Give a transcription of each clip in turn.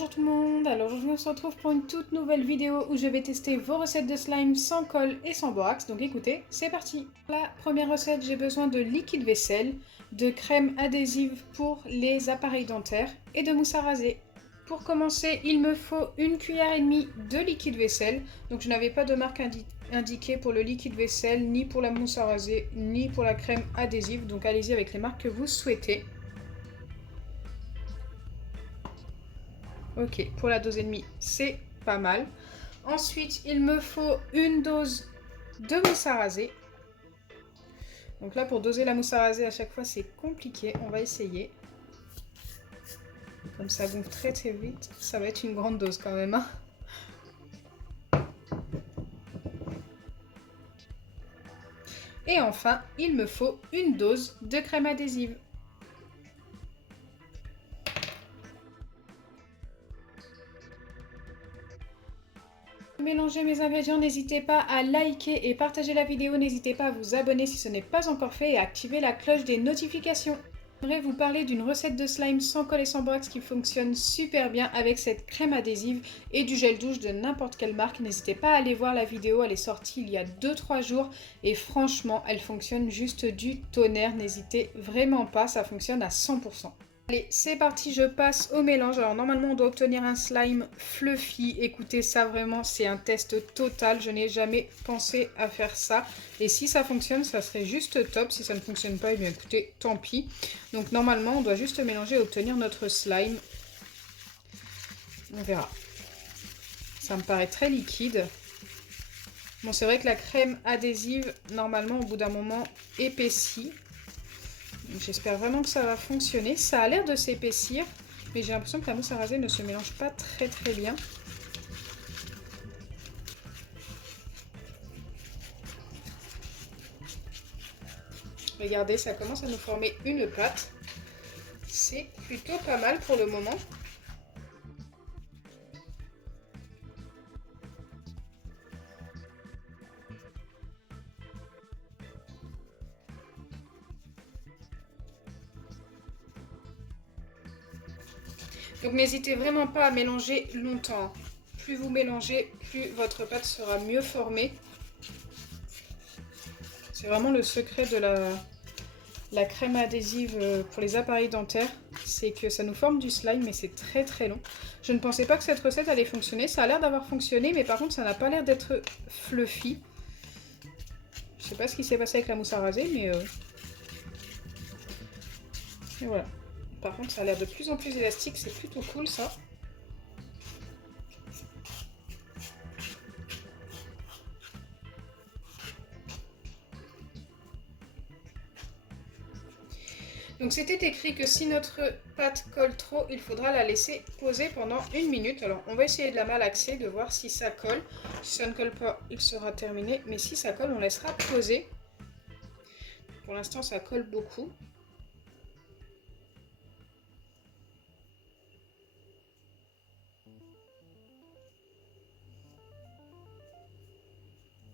Bonjour tout le monde, alors aujourd'hui on se retrouve pour une toute nouvelle vidéo où je vais tester vos recettes de slime sans colle et sans borax, donc écoutez, c'est parti. Pour la première recette, j'ai besoin de liquide vaisselle, de crème adhésive pour les appareils dentaires et de mousse à raser. Pour commencer, il me faut 1,5 cuillère de liquide vaisselle, donc je n'avais pas de marque indiquée pour le liquide vaisselle, ni pour la mousse à raser, ni pour la crème adhésive, donc allez-y avec les marques que vous souhaitez. Ok, pour la dose et demie, c'est pas mal. Ensuite, il me faut une dose de mousse à raser. Donc là, pour doser la mousse à raser, à chaque fois, c'est compliqué. On va essayer. Comme ça gonfle très très vite. Ça va être une grande dose quand même, hein. Et enfin, il me faut une dose de crème adhésive. Mélangez mes ingrédients, n'hésitez pas à liker et partager la vidéo, n'hésitez pas à vous abonner si ce n'est pas encore fait et à activer la cloche des notifications. J'aimerais vous parler d'une recette de slime sans colle et sans borax qui fonctionne super bien avec cette crème adhésive et du gel douche de n'importe quelle marque. N'hésitez pas à aller voir la vidéo, elle est sortie il y a 2-3 jours et franchement elle fonctionne juste du tonnerre, n'hésitez vraiment pas, ça fonctionne à 100%. Allez, c'est parti, je passe au mélange. Alors normalement on doit obtenir un slime fluffy. Écoutez, ça vraiment c'est un test total. Je n'ai jamais pensé à faire ça. Et si ça fonctionne, ça serait juste top. Si ça ne fonctionne pas, eh bien écoutez, tant pis. Donc normalement on doit juste mélanger et obtenir notre slime. On verra. Ça me paraît très liquide. Bon, c'est vrai que la crème adhésive, normalement au bout d'un moment, épaissit. J'espère vraiment que ça va fonctionner. Ça a l'air de s'épaissir, mais j'ai l'impression que la mousse à raser ne se mélange pas très bien. Regardez, ça commence à nous former une pâte. C'est plutôt pas mal pour le moment. Donc n'hésitez vraiment pas à mélanger longtemps. Plus vous mélangez, plus votre pâte sera mieux formée. C'est vraiment le secret de la crème adhésive pour les appareils dentaires. C'est que ça nous forme du slime, mais c'est très long. Je ne pensais pas que cette recette allait fonctionner. Ça a l'air d'avoir fonctionné, mais par contre ça n'a pas l'air d'être fluffy. Je sais pas ce qui s'est passé avec la mousse à raser, mais et voilà. Par contre, ça a l'air de plus en plus élastique, c'est plutôt cool ça. Donc c'était écrit que si notre pâte colle trop, il faudra la laisser poser pendant 1 minute. Alors on va essayer de la malaxer, de voir si ça colle. Si ça ne colle pas, il sera terminé. Mais si ça colle, on laissera poser. Pour l'instant, ça colle beaucoup.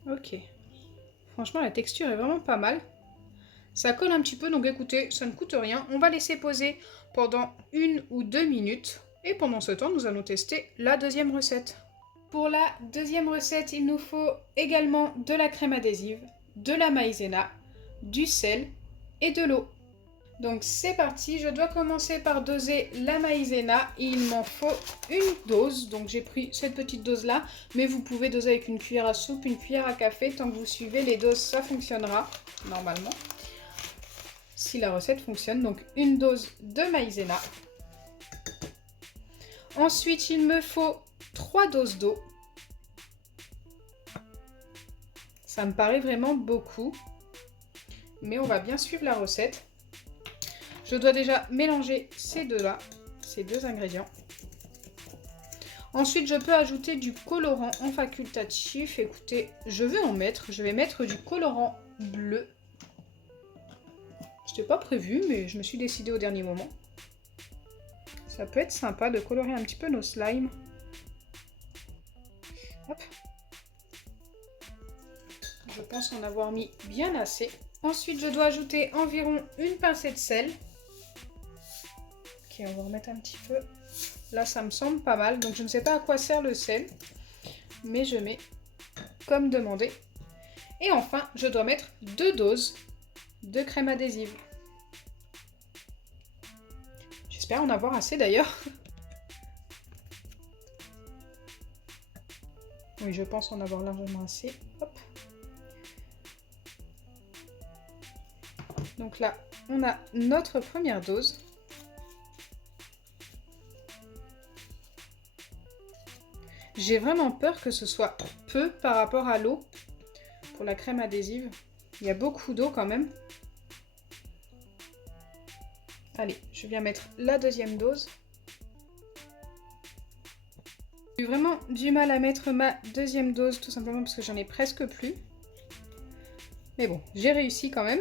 Ok. Franchement, la texture est vraiment pas mal. Ça colle un petit peu, donc écoutez, ça ne coûte rien. On va laisser poser pendant 1 ou 2 minutes. Et pendant ce temps, nous allons tester la deuxième recette. Pour la deuxième recette, il nous faut également de la crème adhésive, de la maïzena, du sel et de l'eau. Donc c'est parti, je dois commencer par doser la maïzena. Il m'en faut une dose, donc j'ai pris cette petite dose là, mais vous pouvez doser avec une cuillère à soupe, une cuillère à café, tant que vous suivez les doses ça fonctionnera normalement. Si la recette fonctionne, donc une dose de maïzena. Ensuite il me faut 3 doses d'eau. Ça me paraît vraiment beaucoup, mais on va bien suivre la recette. Je dois déjà mélanger ces deux-là, ces deux ingrédients. Ensuite, je peux ajouter du colorant en facultatif. Écoutez, je vais mettre du colorant bleu. C'était pas prévu, mais je me suis décidée au dernier moment. Ça peut être sympa de colorer un petit peu nos slimes. Hop. Je pense en avoir mis bien assez. Ensuite, je dois ajouter environ une pincée de sel. Ok, on va remettre un petit peu. Là, ça me semble pas mal. Donc, je ne sais pas à quoi sert le sel, mais je mets comme demandé. Et enfin, je dois mettre 2 doses de crème adhésive. J'espère en avoir assez d'ailleurs. Oui, je pense en avoir largement assez. Hop. Donc là, on a notre première dose. J'ai vraiment peur que ce soit peu par rapport à l'eau pour la crème adhésive. Il y a beaucoup d'eau quand même. Allez, je viens mettre la deuxième dose. J'ai eu vraiment du mal à mettre ma deuxième dose, tout simplement parce que j'en ai presque plus. Mais bon, j'ai réussi quand même.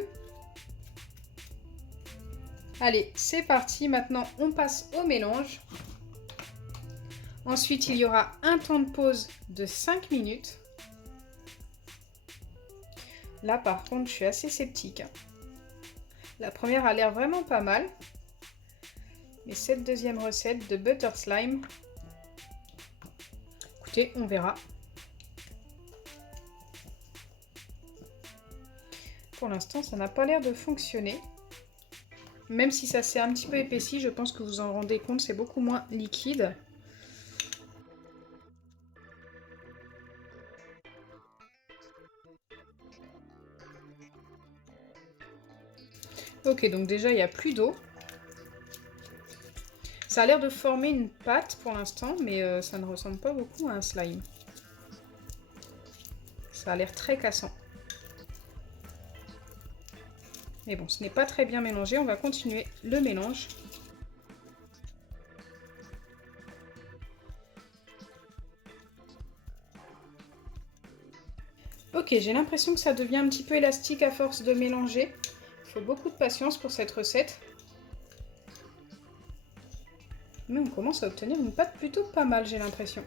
Allez, c'est parti. Maintenant, on passe au mélange. Ensuite, il y aura un temps de pause de 5 minutes. Là, par contre, je suis assez sceptique. La première a l'air vraiment pas mal. Mais cette deuxième recette de butter slime, écoutez, on verra. Pour l'instant, ça n'a pas l'air de fonctionner. Même si ça s'est un petit peu épaissi, je pense que vous en rendez compte, c'est beaucoup moins liquide. Ok, donc déjà, il n'y a plus d'eau. Ça a l'air de former une pâte pour l'instant, mais ça ne ressemble pas beaucoup à un slime. Ça a l'air très cassant. Mais bon, ce n'est pas très bien mélangé, on va continuer le mélange. Ok, j'ai l'impression que ça devient un petit peu élastique à force de mélanger. Il faut beaucoup de patience pour cette recette. Mais on commence à obtenir une pâte plutôt pas mal, j'ai l'impression.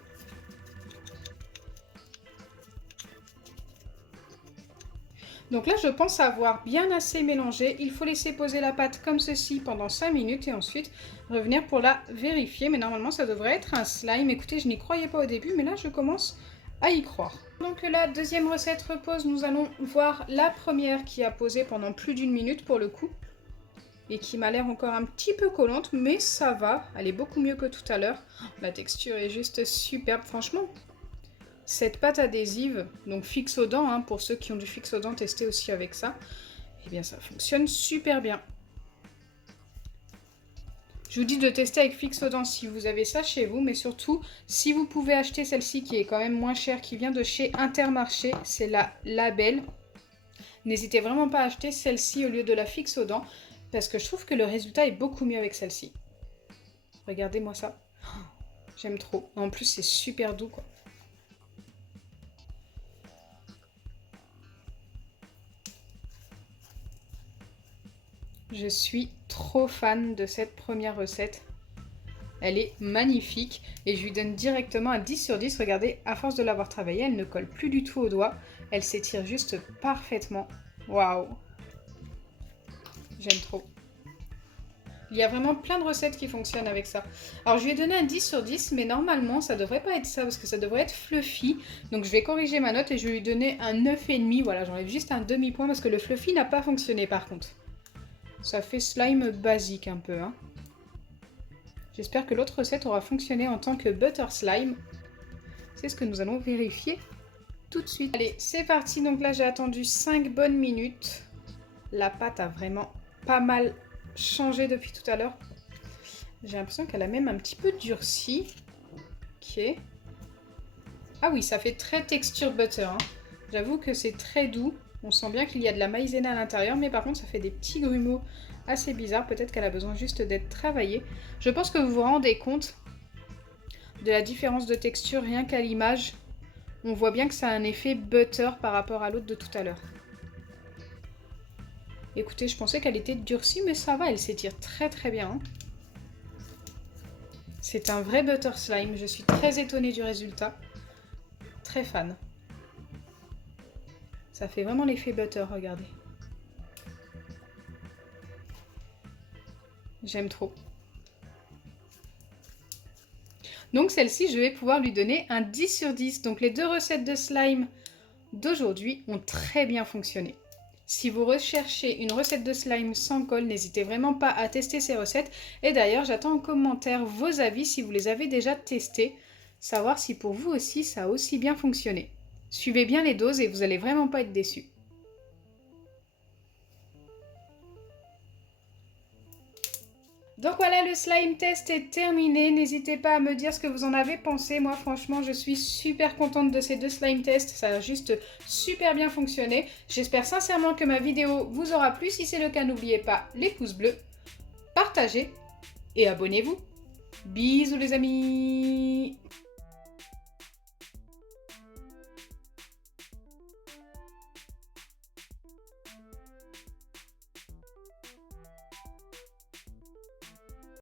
Donc là, je pense avoir bien assez mélangé. Il faut laisser poser la pâte comme ceci pendant 5 minutes et ensuite revenir pour la vérifier. Mais normalement, ça devrait être un slime. Écoutez, je n'y croyais pas au début, mais là, je commence à y croire. Donc la deuxième recette repose. Nous allons voir la première qui a posé pendant plus d'1 minute pour le coup. Et qui m'a l'air encore un petit peu collante, mais ça va. Elle est beaucoup mieux que tout à l'heure. La texture est juste superbe, franchement. Cette pâte adhésive, donc Fixodent, hein, pour ceux qui ont du Fixodent, testez aussi avec ça. Eh bien, ça fonctionne super bien. Je vous dis de tester avec Fixodent si vous avez ça chez vous, mais surtout, si vous pouvez acheter celle-ci qui est quand même moins chère, qui vient de chez Intermarché, c'est la Label. N'hésitez vraiment pas à acheter celle-ci au lieu de la Fixodent, parce que je trouve que le résultat est beaucoup mieux avec celle-ci. Regardez-moi ça. J'aime trop. En plus, c'est super doux, quoi. Je suis trop fan de cette première recette. Elle est magnifique et je lui donne directement un 10 sur 10. Regardez, à force de l'avoir travaillée, elle ne colle plus du tout au doigt. Elle s'étire juste parfaitement. Waouh! J'aime trop. Il y a vraiment plein de recettes qui fonctionnent avec ça. Alors je lui ai donné un 10 sur 10, mais normalement ça devrait pas être ça parce que ça devrait être fluffy. Donc je vais corriger ma note et je vais lui donner un 9,5. Voilà, j'enlève juste un demi-point parce que le fluffy n'a pas fonctionné par contre. Ça fait slime basique un peu, hein. J'espère que l'autre recette aura fonctionné en tant que butter slime. C'est ce que nous allons vérifier tout de suite. Allez, c'est parti. Donc là, j'ai attendu 5 bonnes minutes. La pâte a vraiment pas mal changé depuis tout à l'heure. J'ai l'impression qu'elle a même un petit peu durci. Ok. Ah oui, ça fait très texture butter, hein. J'avoue que c'est très doux. On sent bien qu'il y a de la maïzena à l'intérieur, mais par contre, ça fait des petits grumeaux assez bizarres. Peut-être qu'elle a besoin juste d'être travaillée. Je pense que vous vous rendez compte de la différence de texture rien qu'à l'image. On voit bien que ça a un effet butter par rapport à l'autre de tout à l'heure. Écoutez, je pensais qu'elle était durcie, mais ça va, elle s'étire très très bien, hein. C'est un vrai butter slime. Je suis très étonnée du résultat. Très fan. Ça fait vraiment l'effet butter, regardez. J'aime trop. Donc celle-ci, je vais pouvoir lui donner un 10 sur 10. Donc les deux recettes de slime d'aujourd'hui ont très bien fonctionné. Si vous recherchez une recette de slime sans colle, n'hésitez vraiment pas à tester ces recettes. Et d'ailleurs, j'attends en commentaire vos avis si vous les avez déjà testés, savoir si pour vous aussi ça a aussi bien fonctionné. Suivez bien les doses et vous n'allez vraiment pas être déçus. Donc voilà, le slime test est terminé. N'hésitez pas à me dire ce que vous en avez pensé. Moi, franchement, je suis super contente de ces deux slime tests. Ça a juste super bien fonctionné. J'espère sincèrement que ma vidéo vous aura plu. Si c'est le cas, n'oubliez pas les pouces bleus, partagez et abonnez-vous. Bisous les amis!